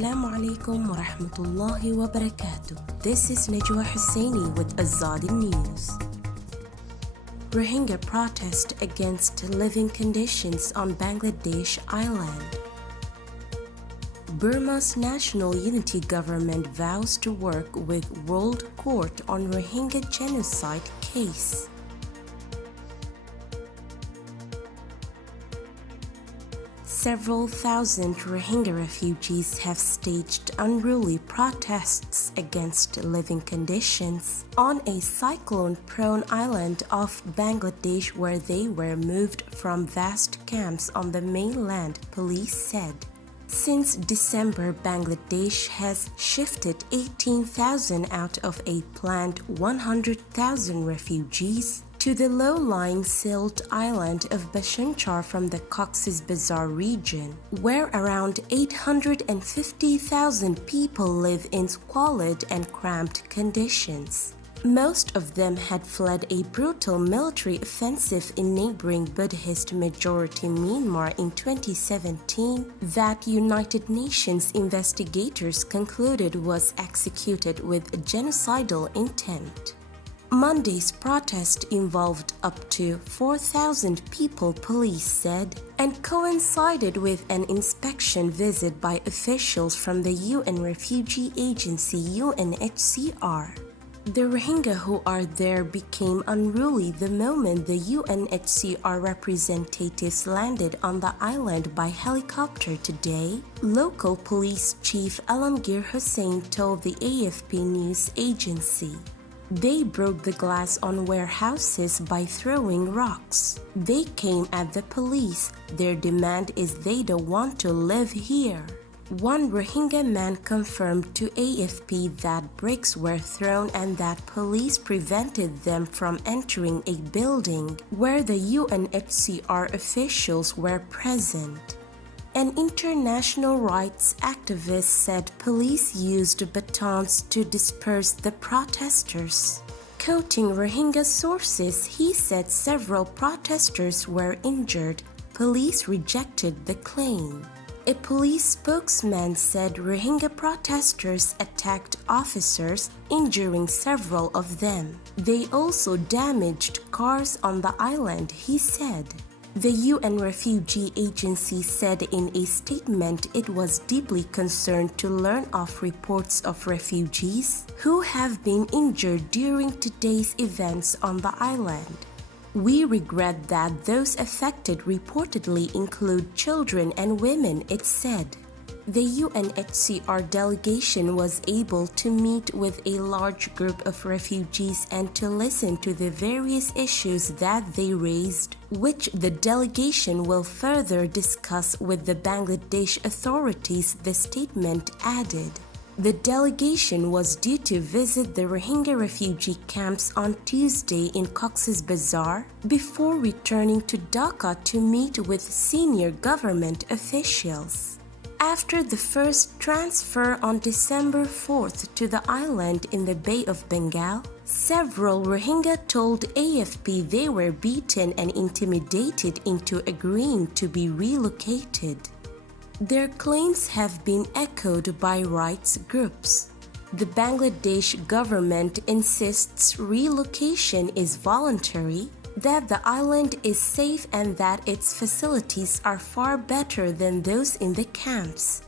Assalamu alaikum wa rahmatullahi wa barakatuh. This is Najwa Hussaini with Azadi News. Rohingya protest against living conditions on Bangladesh island. Burma's National Unity Government vows to work with World Court on Rohingya genocide case. Several thousand Rohingya refugees have staged unruly protests against living conditions on a cyclone-prone island of Bangladesh where they were moved from vast camps on the mainland, police said. Since December, Bangladesh has shifted 18,000 out of a planned 100,000 refugees to the low-lying silt island of Bhasanchar from the Cox's Bazar region, where around 850,000 people live in squalid and cramped conditions. Most of them had fled a brutal military offensive in neighboring Buddhist-majority Myanmar in 2017 that United Nations investigators concluded was executed with genocidal intent. Monday's protest involved up to 4,000 people, police said, and coincided with an inspection visit by officials from the UN refugee agency UNHCR. The Rohingya who are there became unruly the moment the UNHCR representatives landed on the island by helicopter today, local police chief Alamgir Hussain told the AFP news agency. They broke the glass on warehouses by throwing rocks. They came at the police. Their demand is they don't want to live here. One Rohingya man confirmed to AFP that bricks were thrown and that police prevented them from entering a building where the UNHCR officials were present. An international rights activist said police used batons to disperse the protesters. Quoting Rohingya sources, he said several protesters were injured. Police rejected the claim. A police spokesman said Rohingya protesters attacked officers, injuring several of them. They also damaged cars on the island, he said. The UN Refugee Agency said in a statement it was deeply concerned to learn of reports of refugees who have been injured during today's events on the island. We regret that those affected reportedly include children and women, it said. The UNHCR delegation was able to meet with a large group of refugees and to listen to the various issues that they raised, which the delegation will further discuss with the Bangladesh authorities, the statement added. The delegation was due to visit the Rohingya refugee camps on Tuesday in Cox's Bazar before returning to Dhaka to meet with senior government officials. After the first transfer on December 4th to the island in the Bay of Bengal, several Rohingya told AFP they were beaten and intimidated into agreeing to be relocated. Their claims have been echoed by rights groups. The Bangladesh government insists relocation is voluntary, that the island is safe and that its facilities are far better than those in the camps.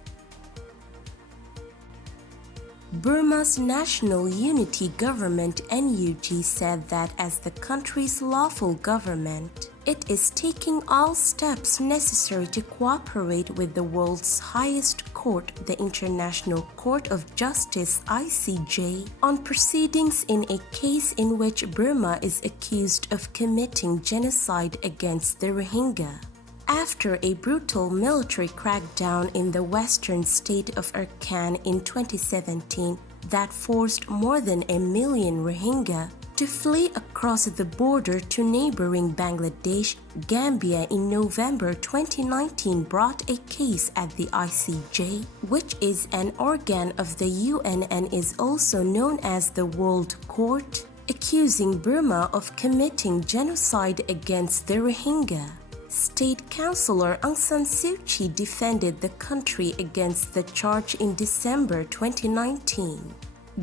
Burma's National Unity Government NUG said that as the country's lawful government, it is taking all steps necessary to cooperate with the world's highest court, the International Court of Justice (ICJ), on proceedings in a case in which Burma is accused of committing genocide against the Rohingya. After a brutal military crackdown in the western state of Arakan in 2017 that forced more than 1 million Rohingya to flee across the border to neighboring Bangladesh, Gambia in November 2019 brought a case at the ICJ, which is an organ of the UN and is also known as the World Court, accusing Burma of committing genocide against the Rohingya. State Councillor Aung San Suu Kyi defended the country against the charge in December 2019.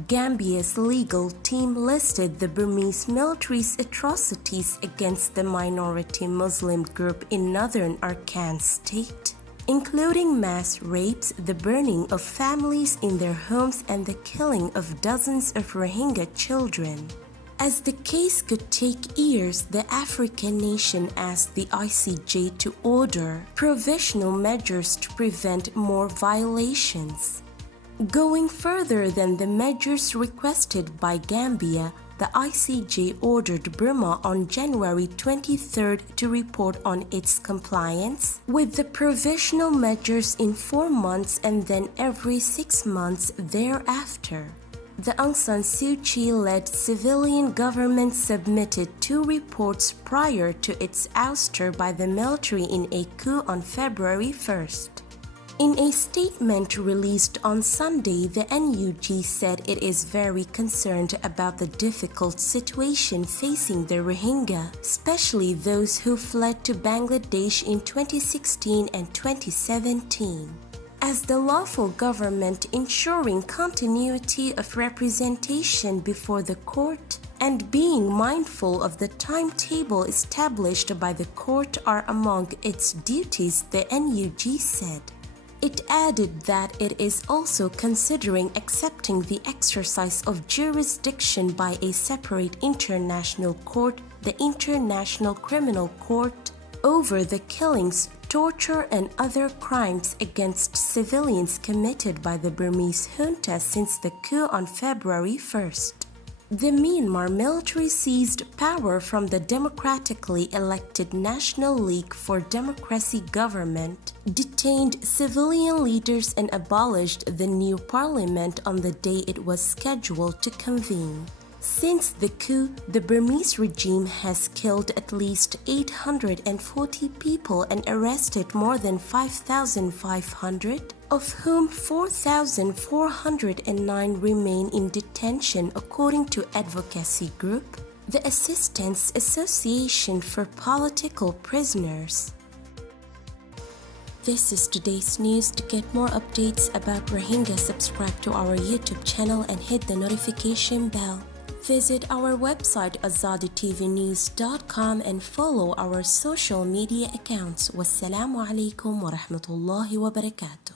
Gambia's legal team listed the Burmese military's atrocities against the minority Muslim group in northern Arakan state, including mass rapes, the burning of families in their homes, and the killing of dozens of Rohingya children. As the case could take years, the African nation asked the ICJ to order provisional measures to prevent more violations. Going further than the measures requested by Gambia, the ICJ ordered Burma on January 23 to report on its compliance with the provisional measures in 4 months and then every 6 months thereafter. The Aung San Suu Kyi-led civilian government submitted 2 reports prior to its ouster by the military in a coup on February 1st. In a statement released on Sunday, the NUG said it is very concerned about the difficult situation facing the Rohingya, especially those who fled to Bangladesh in 2016 and 2017. As the lawful government ensuring continuity of representation before the court and being mindful of the timetable established by the court are among its duties, the NUG said. It added that it is also considering accepting the exercise of jurisdiction by a separate international court, the International Criminal Court, over the killings, torture, and other crimes against civilians committed by the Burmese junta since the coup on February 1st. The Myanmar military seized power from the democratically elected National League for Democracy government, detained civilian leaders, and abolished the new parliament on the day it was scheduled to convene. Since the coup, the Burmese regime has killed at least 840 people and arrested more than 5,500, of whom 4,409 remain in detention according to advocacy group, the Assistance Association for Political Prisoners. This is today's news. To get more updates about Rohingya, subscribe to our YouTube channel and hit the notification bell. Visit our website azaditvnews.com and follow our social media accounts. Wassalamu alaikum wa rahmatullahi wa barakatuh.